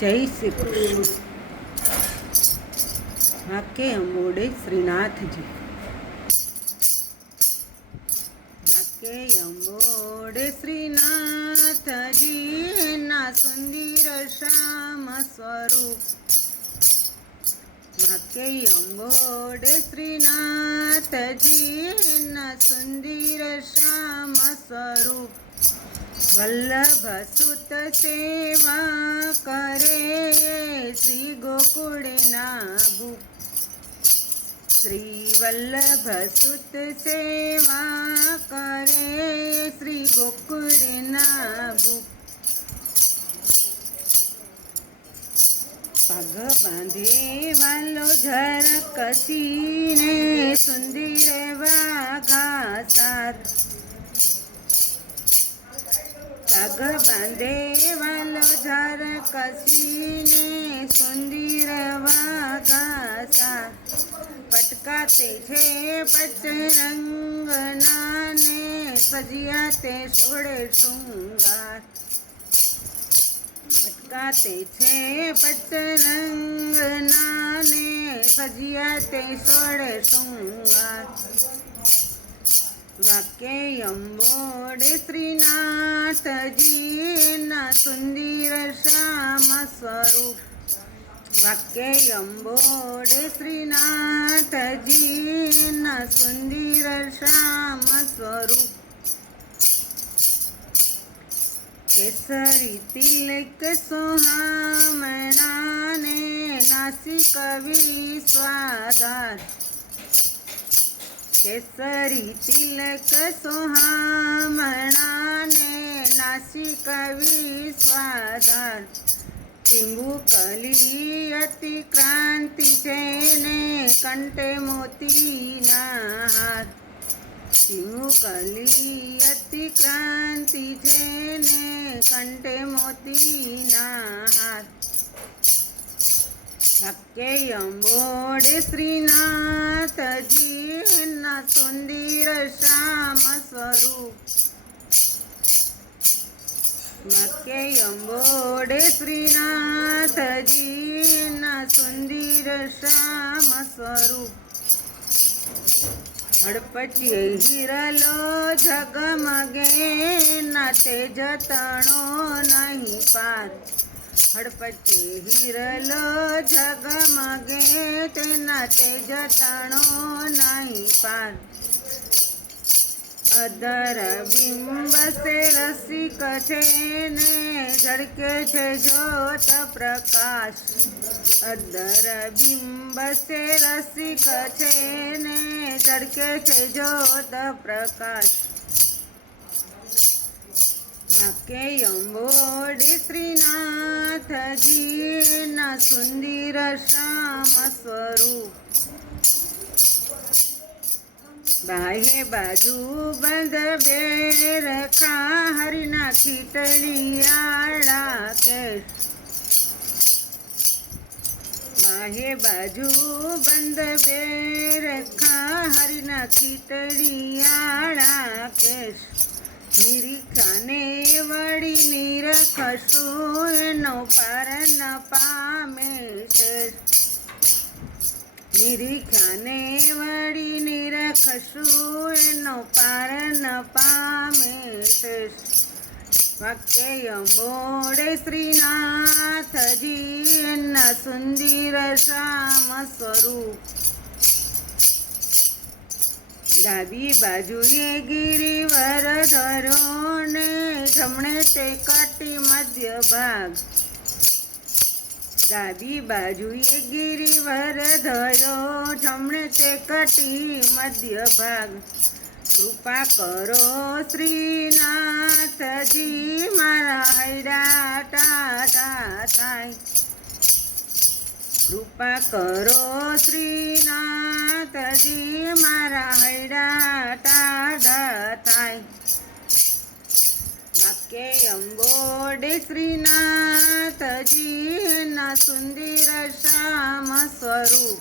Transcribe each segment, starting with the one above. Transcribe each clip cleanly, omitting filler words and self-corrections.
જય શ્રી કૃષ્ણ. વાકે અંબોડે શ્રીનાથજી. વાકે અંબોડે શ્રીનાથજી ના સુંદર શ્યામ સ્વરૂપ. વાકે અંબોડે શ્રીનાથજી ના સુંદર શ્યામ સ્વરૂપ. વલ્લભ સુત સેવા કરે શ્રી ગોકુળના ભૂપ. શ્રી વલ્લભ સુત સેવા કરે શ્રી ગોકુળના ભૂપ. પગ બાંધે વાલો ઝર કસીને સુંદર વાઘા સાર. પગ બાંધે વાલો ઝર કસીને સુંદર વાઘા સાર. પટકાતે છે પચરંગના ને સજ્યા તે સોળે શૃંગાર. પટકાતે છે પચરંગના ને સજ્યા તે સોળે શૃંગાર. વાકે અંબોડે શ્રીનાથજી ના સુંદર શ્યામ સ્વરૂપ. વાકે અંબોડે શ્રીનાથજી ના સુંદર શ્યામ સ્વરૂપ. કેસરી તિલક સોહામણા ને નાસિક વિશ્વાધાર. કેસરી તિલક સોહામણા ને નાસિક વિશ્વાધાર. ચિંબુકલી અતિ ક્રાંતિ છે ને કંઠે મોતીના હાર. ચિંબુકલી અતિ ક્રાંતિ છે ને કંઠે મોતીના હાર. વાકે અંબોડે શ્રીનાથજી ના સુંદર શ્યામ સ્વરૂપ. વાકે અંબોડે શ્રીનાથજી ના સુંદર શ્યામ સ્વરૂપ. હડપચીએ હિરલો ઝગમગે ના તેજ તણો નહીં પાર. હડપચીએ હિરલો ઝગમગે તેના તેજ તણો નહીં પાર. અધર બિંબ સે રસિક છે ને ઝળકે છે જ્યોત પ્રકાશ. અધર બિંબ સે રસિક છે ને ઝળકે છે જ્યોત પ્રકાશ. વાકે અંબોડે શ્રીનાથજી ના સુંદર શ્યામ સ્વરૂપ. બાહે બાજુ બંધ બે રખા હરિના ખીટલિયાળા કેશ. બાહે બાજુ બંધ બે રખા હરિના ખીટલિયાળા કેશ. નિરીખાને વળી નિરખશું એનો પાર ન પામે છે. નિરીખાને વળી નિરખશું એનો પાર ન પામે છે. વાકે અંબોડે શ્રીનાથજી ના સુંદર શ્યામ સ્વરૂપ. ડાબી બાજુએ ગિરિવર ધરો ને જમણે તે કટી મધ્ય ભાગ. ડાબી બાજુએ ગિરિવર ધર્યો જમણે તે કટી મધ્ય ભાગ. કૃપા કરો શ્રીનાથજી મારા હૈડા ટાઢા થાય. કૃપા કરો શ્રીનાથજી મારા હૈડા ટાઢા થાય. વાકે અંબોડે શ્રીનાથજી ના સુંદર શ્યામ સ્વરૂપ.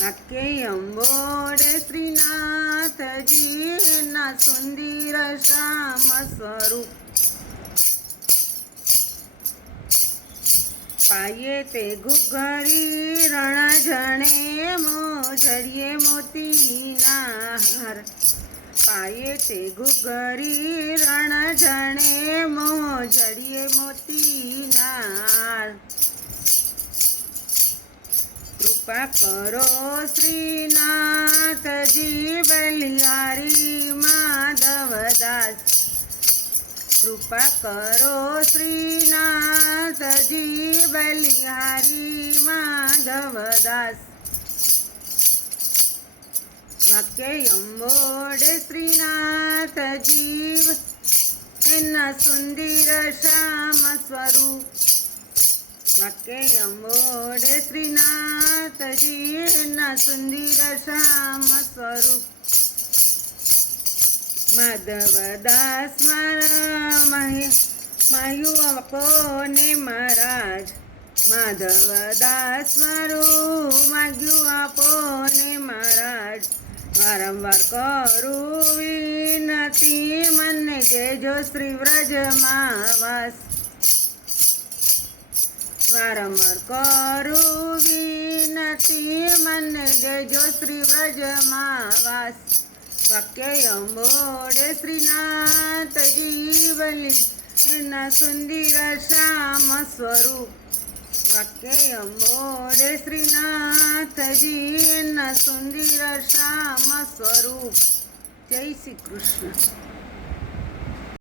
વાકે અંબોડે શ્રીનાથજી ના સુંદર શ્યામ સ્વરૂપ. પાયે તે ઘૂઘરી રણ જણે મોજડીએ મોતીના હાર. પાયે તે ઘૂઘરી રણ જણે મોજડીએ મોતીના હાર. કૃપા કરો શ્રીનાથજી બલિહારી માધવદાસ. કૃપા કરો શ્રીનાથજી બલિહારી માધવદાસ. વાક્ય અંબોડે શ્રીનાથજી એના સુંદર શ્યામ સ્વરૂપ. વાક્ય અંબોડે શ્રીનાથજી એના સુંદર શ્યામ સ્વરૂપ. માધવદાસ મારા માયું આપોને મહારાજ. માધવદાસ મારું માગ્યું આપોને મહારાજ. વારંવાર કરું વિનતી મને દેજો શ્રી વ્રજમાં વાસ. વારંવાર કરું વિનતી મને દેજો શ્રી વ્રજમાં વાસ. વાક્ય અંબોડે શ્રીનાથજી બલી એના સુંદર શ્યામ સ્વરૂપ. વાક્ય અંબોડે શ્રીનાથજી એના સુંદર શ્યામ સ્વરૂપ. જય શ્રી કૃષ્ણ.